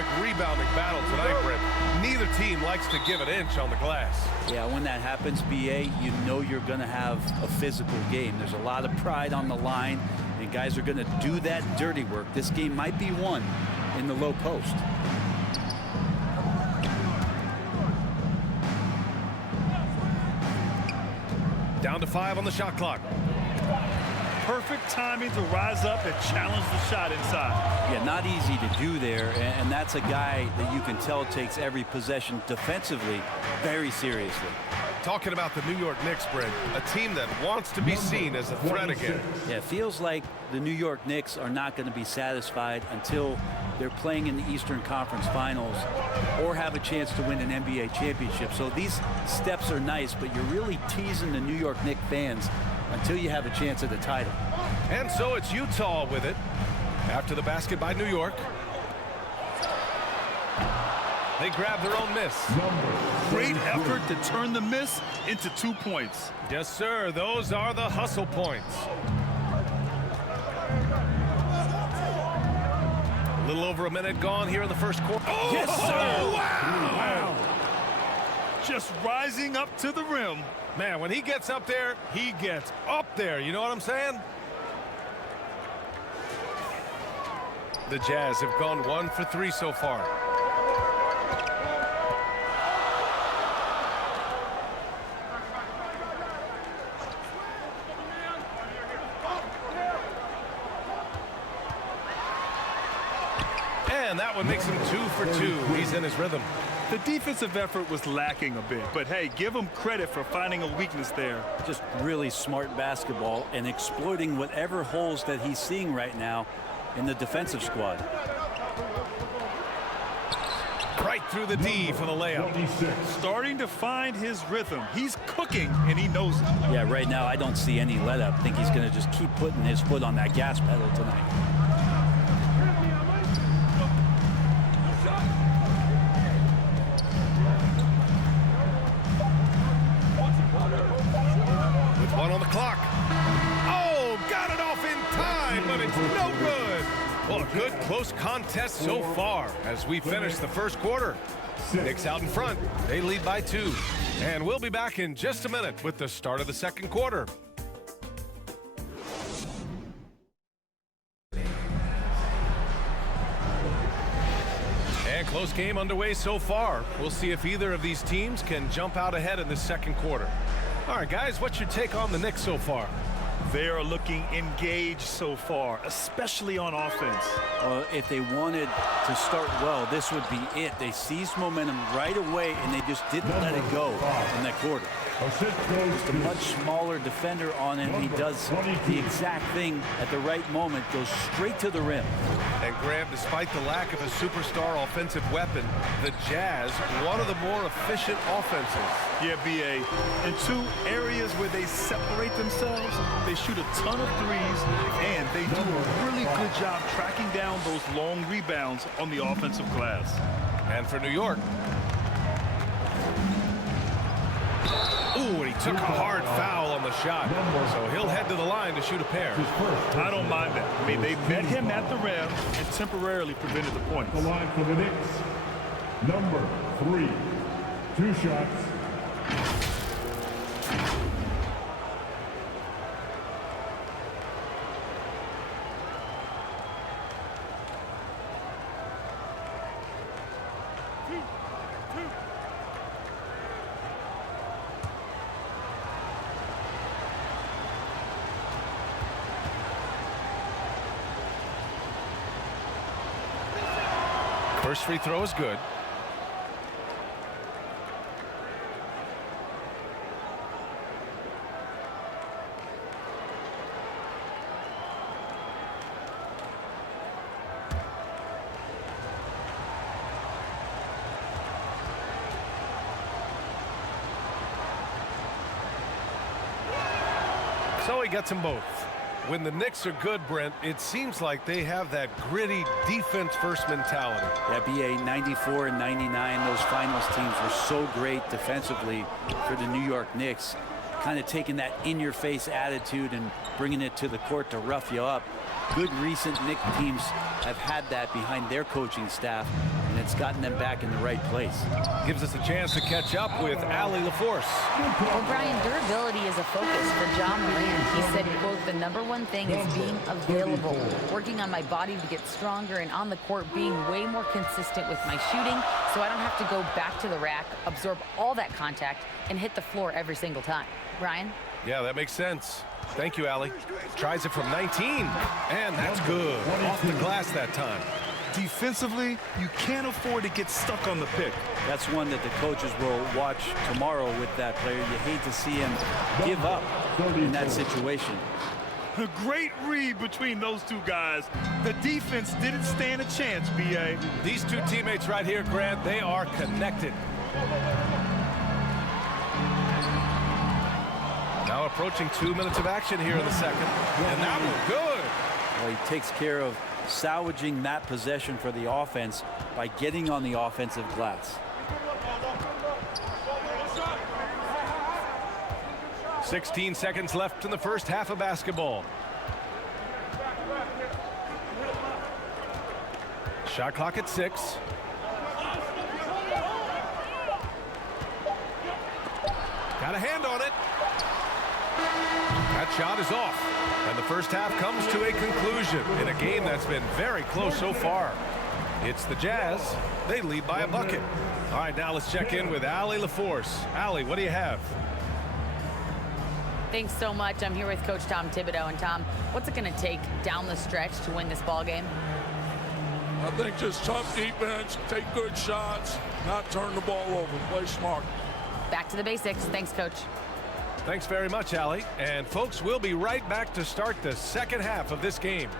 terrific rebounding battle tonight, Brent. Neither team likes to give an inch on the glass. Yeah, when that happens, BA, you know you're going to have a physical game. There's a lot of pride on the line, and guys are going to do that dirty work. This game might be won in the low post. Down to 5 on the shot clock. Perfect timing to rise up and challenge the shot inside. Yeah, not easy to do there, and that's a guy that you can tell takes every possession defensively very seriously. Talking about the New York Knicks, Brent, a team that wants to be seen as a threat again. Yeah, it feels like the New York Knicks are not going to be satisfied until they're playing in the Eastern Conference Finals or have a chance to win an NBA championship. So these steps are nice, but you're really teasing the New York Knicks fans until you have a chance at the title. And so it's Utah with it after the basket by New York. They grab their own miss. Great effort to turn the miss into 2 points. Yes, sir. Those are the hustle points. A little over a minute gone here in the first quarter. Oh, yes, sir. Wow. Just rising up to the rim. Man, when he gets up there, he gets up there. You know what I'm saying? The Jazz have gone 1 for 3 so far. And that one makes him 2 for 2. He's in his rhythm. The defensive effort was lacking a bit, but hey, give him credit for finding a weakness there. Just really smart basketball and exploiting whatever holes that he's seeing right now in the defensive squad. Right through the D for the layup. Starting to find his rhythm. He's cooking, and he knows it. Yeah, right now I don't see any let up. I think he's going to just keep putting his foot on that gas pedal tonight. One on the clock. Oh, got it off in time, but it's no good. Well, a good close contest so far as we finish the first quarter. Knicks out in front. They lead by 2. And we'll be back in just a minute with the start of the second quarter. And close game underway so far. We'll see if either of these teams can jump out ahead in the second quarter. All right, guys, what's your take on the Knicks so far? They are looking engaged so far, especially on offense. Well, if they wanted to start well, this would be it. They seized momentum right away, and they just didn't let it go in that quarter. Just a much smaller defender on him. He does the exact thing at the right moment, goes straight to the rim. And Graham, despite the lack of a superstar offensive weapon, the Jazz, one of the more efficient offenses. Yeah, BA. In 2 areas where they separate themselves, they shoot a ton of threes, and they do a really good job tracking down those long rebounds on the offensive glass. And for New York. Ooh, and he took a hard foul on the shot. So he'll head to the line to shoot a pair. I don't mind that. I mean, they met him at the rim and temporarily prevented the points. The line for the Knicks, number 3. 2 shots. First free throw is good. So he gets them both. When the Knicks are good, Brent, it seems like they have that gritty defense-first mentality. Yeah, BA 94 and 99, those finals teams were so great defensively for the New York Knicks. Kind of taking that in-your-face attitude and bringing it to the court to rough you up. Good recent Knicks teams have had that behind their coaching staff, and it's gotten them back in the right place. Gives us a chance to catch up with Allie LaForce. Well, Brian, durability is a focus for John Moran. He said, quote, the #1 thing is being available, working on my body to get stronger, and on the court being way more consistent with my shooting so I don't have to go back to the rack, absorb all that contact, and hit the floor every single time. Brian? Yeah, that makes sense. Thank you, Allie. Tries it from 19, and that's good. Off the glass that time. Defensively, you can't afford to get stuck on the pick. That's one that the coaches will watch tomorrow with that player. You hate to see him give up in that situation. A great read between those two guys. The defense didn't stand a chance, B.A. These two teammates right here, Grant, they are connected. Now approaching 2 minutes of action here in the second. And that one good. Well, he takes care of salvaging that possession for the offense by getting on the offensive glass. 16 seconds left in the first half of basketball. Shot clock at 6. Got a hand on it. That shot is off. And the first half comes to a conclusion in a game that's been very close so far. It's the Jazz. They lead by a bucket. All right, now let's check in with Allie LaForce. Allie, what do you have? Thanks so much. I'm here with Coach Tom Thibodeau. And Tom, what's it going to take down the stretch to win this ball game? I think just tough defense, take good shots, not turn the ball over, play smart. Back to the basics. Thanks, Coach. Thanks very much, Allie. And folks, we'll be right back to start the second half of this game.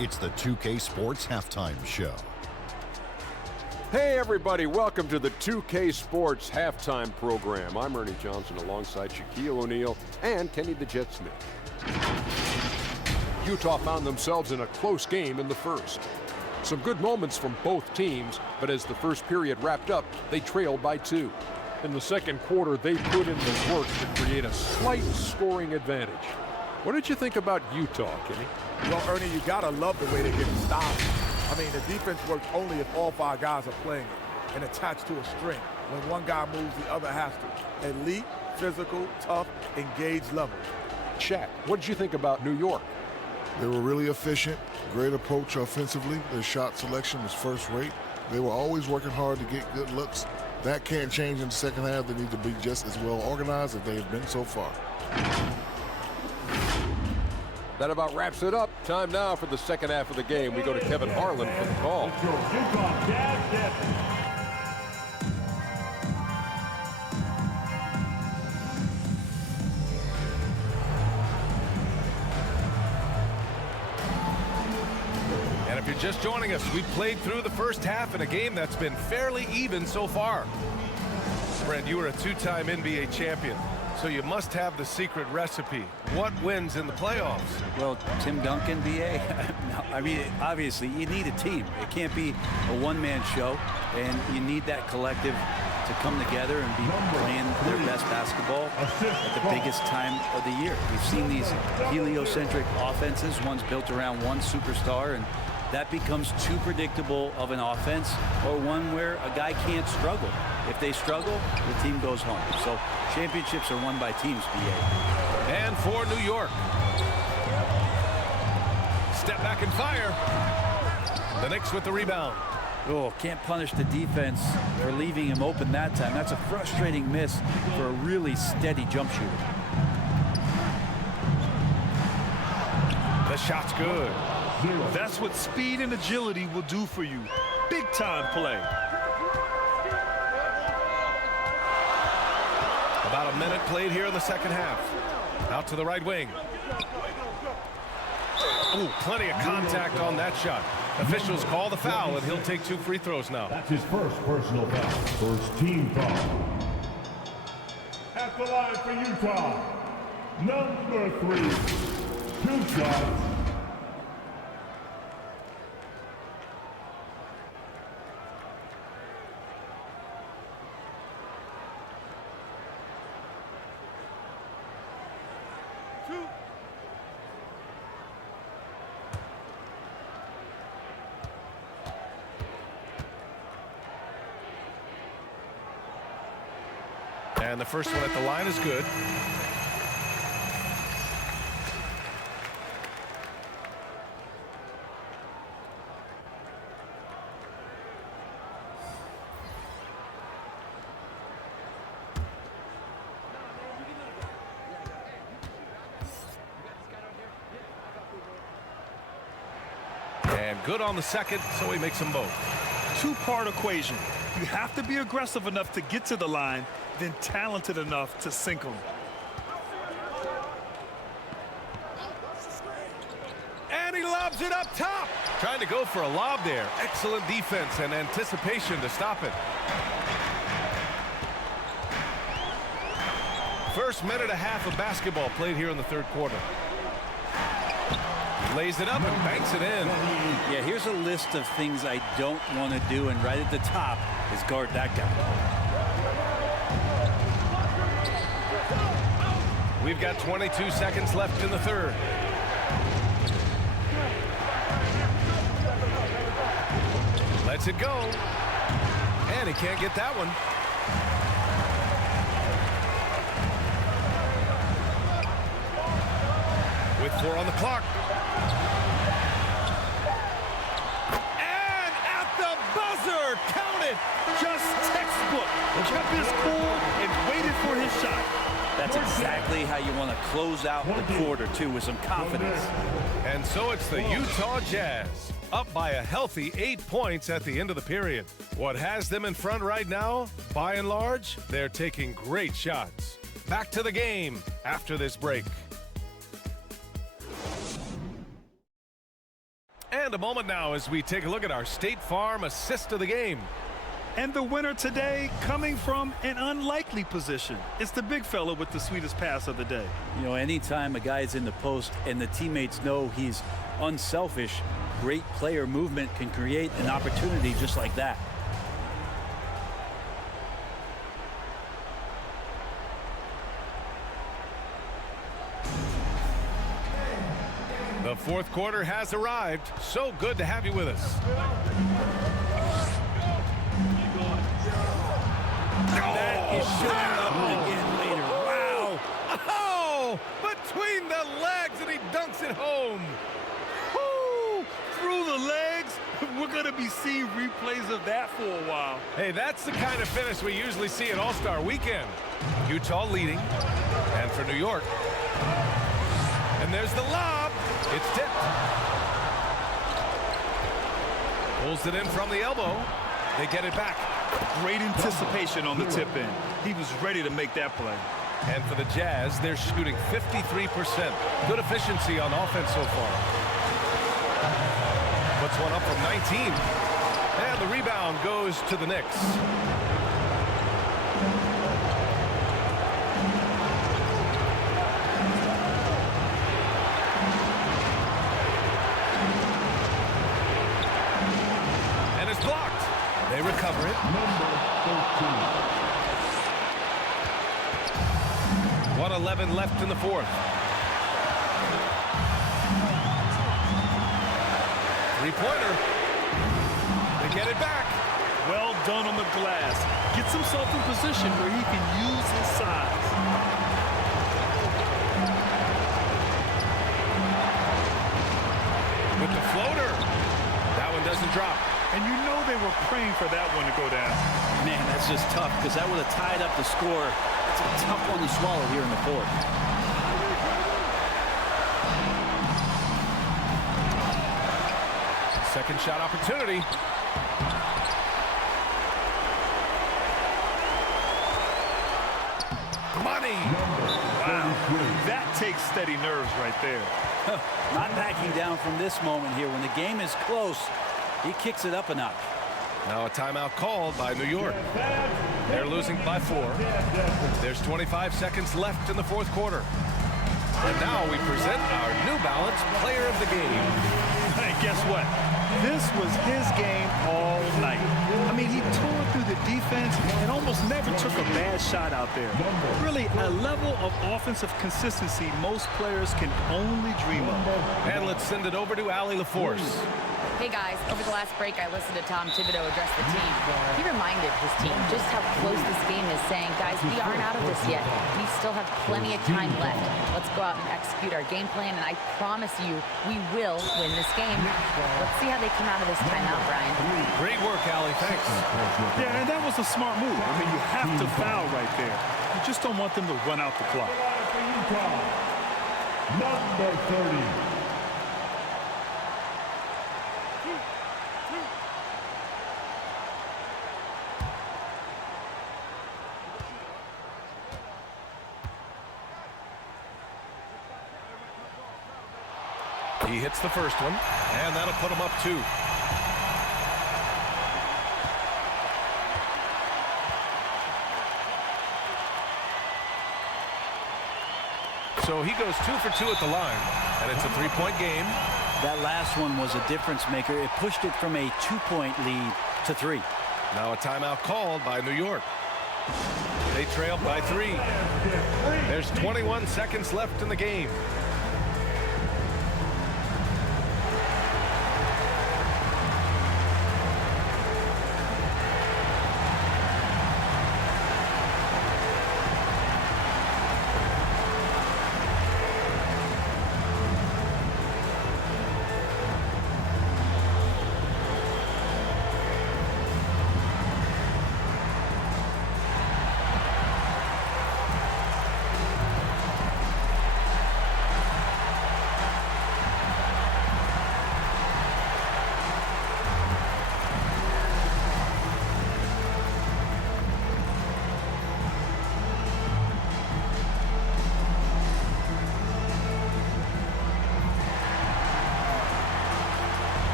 It's the 2K Sports Halftime Show. Hey everybody, welcome to the 2K Sports Halftime Program. I'm Ernie Johnson alongside Shaquille O'Neal and Kenny the Jet Smith. Utah found themselves in a close game in the first. Some good moments from both teams, but as the first period wrapped up, they trailed by 2. In the second quarter, they put in the work to create a slight scoring advantage. What did you think about Utah, Kenny? Well, Ernie, you gotta love the way they get stopped. I mean, the defense works only if all 5 guys are playing it and attached to a string. When one guy moves, the other has to. Elite, physical, tough, engaged level. Shaq, what did you think about New York? They were really efficient, great approach offensively. Their shot selection was first rate. They were always working hard to get good looks. That can't change in the second half. They need to be just as well organized as they have been so far. That about wraps it up. Time now for the second half of the game. We go to Kevin Harlan for the call. And if you're just joining us, we played through the first half in a game that's been fairly even so far. Brent, you were a 2-time NBA champion, so you must have the secret recipe. What wins in the playoffs? Well, Tim Duncan, BA, I mean, obviously, you need a team. It can't be a one-man show, and you need that collective to come together and be playing their best basketball at the biggest time of the year. We've seen these heliocentric offenses, one's built around one superstar, and that becomes too predictable of an offense, or one where a guy can't struggle. If they struggle, the team goes home. So championships are won by teams, BA. And for New York. Step back and fire. The Knicks with the rebound. Oh, can't punish the defense for leaving him open that time. That's a frustrating miss for a really steady jump shooter. The shot's good. That's what speed and agility will do for you. Big time play. About a minute played here in the second half. Out to the right wing. Ooh, plenty of contact on that shot. Officials call the foul, and he'll take 2 free throws now. That's his first personal foul. First team foul. At the line for Utah, number 3. 2 shots. And the first one at the line is good. And good on the second, so he makes them both. Two-part equation. You have to be aggressive enough to get to the line, then talented enough to sink them. And he lobs it up top. Trying to go for a lob there. Excellent defense and anticipation to stop it. First minute and a half of basketball played here in the third quarter. Lays it up and banks it in. Yeah, here's a list of things I don't want to do, and right at the top is guard that guy. We've got 22 seconds left in the third. Lets it go. And he can't get that one. With 4 on the clock. And at the buzzer, count it. Just textbook. Kept his cool and waited for his shot. That's exactly how you want to close out the quarter, too, with some confidence. And so it's the Utah Jazz, up by a healthy 8 points at the end of the period. What has them in front right now? By and large, they're taking great shots. Back to the game after this break. And a moment now as we take a look at our State Farm assist of the game. And the winner today coming from an unlikely position. It's the big fella with the sweetest pass of the day. You know, anytime a guy's in the post and the teammates know he's unselfish, great player movement can create an opportunity just like that. The fourth quarter has arrived. So good to have you with us. That is showing up again later. Wow. Oh, between the legs, and he dunks it home. Woo! Through the legs. We're going to be seeing replays of that for a while. Hey, that's the kind of finish we usually see at All-Star Weekend. Utah leading. And for New York. And there's the lob. It's tipped. Pulls it in from the elbow. They get it back. Great anticipation on the tip in. He was ready to make that play. And for the Jazz, they're shooting 53%. Good efficiency on offense so far. Puts one up from 19. And the rebound goes to the Knicks. And it's blocked. They recover it. Number 13. 1:11 left in the fourth. Three-pointer. They get it back. Well done on the glass. Gets himself in position where he can use his size. With the floater. That one doesn't drop. And you know they were praying for that one to go down. Man, that's just tough because that would have tied up the score. It's a tough one to swallow here in the fourth. Second shot opportunity. Money. Wow. That takes steady nerves right there. Not backing down from this moment here. When the game is close, he kicks it up a notch. Now a timeout called by New York. They're losing by 4. There's 25 seconds left in the fourth quarter. And now we present our New Balance Player of the Game. And guess what? This was his game all night. I mean, he tore through the defense and almost never took a bad shot out there. Really, a level of offensive consistency most players can only dream of. And let's send it over to Allie LaForce. Hey guys, over the last break I listened to Tom Thibodeau address the team. He reminded his team just how close this game is, saying, guys, we aren't out of this yet. We still have plenty of time left. Let's go out and execute our game plan, and I promise you, we will win this game. Let's see how they come out of this timeout, Brian. Great work, Allie. Thanks. Yeah, and that was a smart move. I mean, you have to foul right there. You just don't want them to run out the clock. Number 30. He hits the first one, and that'll put him up 2. So he goes 2 for 2 at the line, and it's a 3-point game. That last one was a difference maker. It pushed it from a 2-point lead to 3. Now a timeout called by New York. They trail by 3. There's 21 seconds left in the game.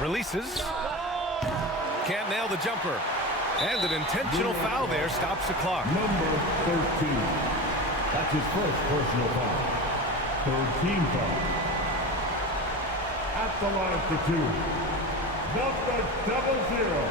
Releases. Can't nail the jumper. And an intentional foul there stops the clock. Number 13. That's his first personal foul. Third team foul. At the line for 2. Number 00.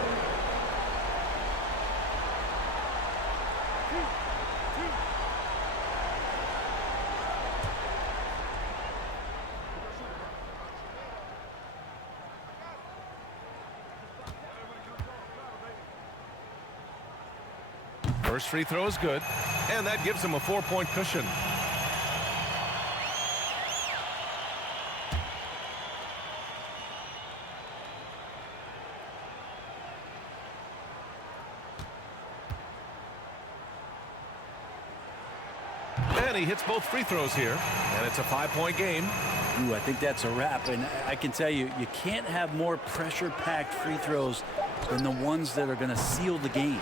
First free throw is good, and that gives him a 4-point cushion. And he hits both free throws here, and it's a 5-point game. Ooh, I think that's a wrap, and I can tell you, you can't have more pressure-packed free throws than the ones that are going to seal the game.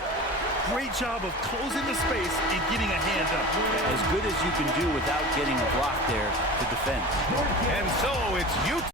Great job of closing the space and getting a hand up. As good as you can do without getting a block there to defend. And so it's Utah.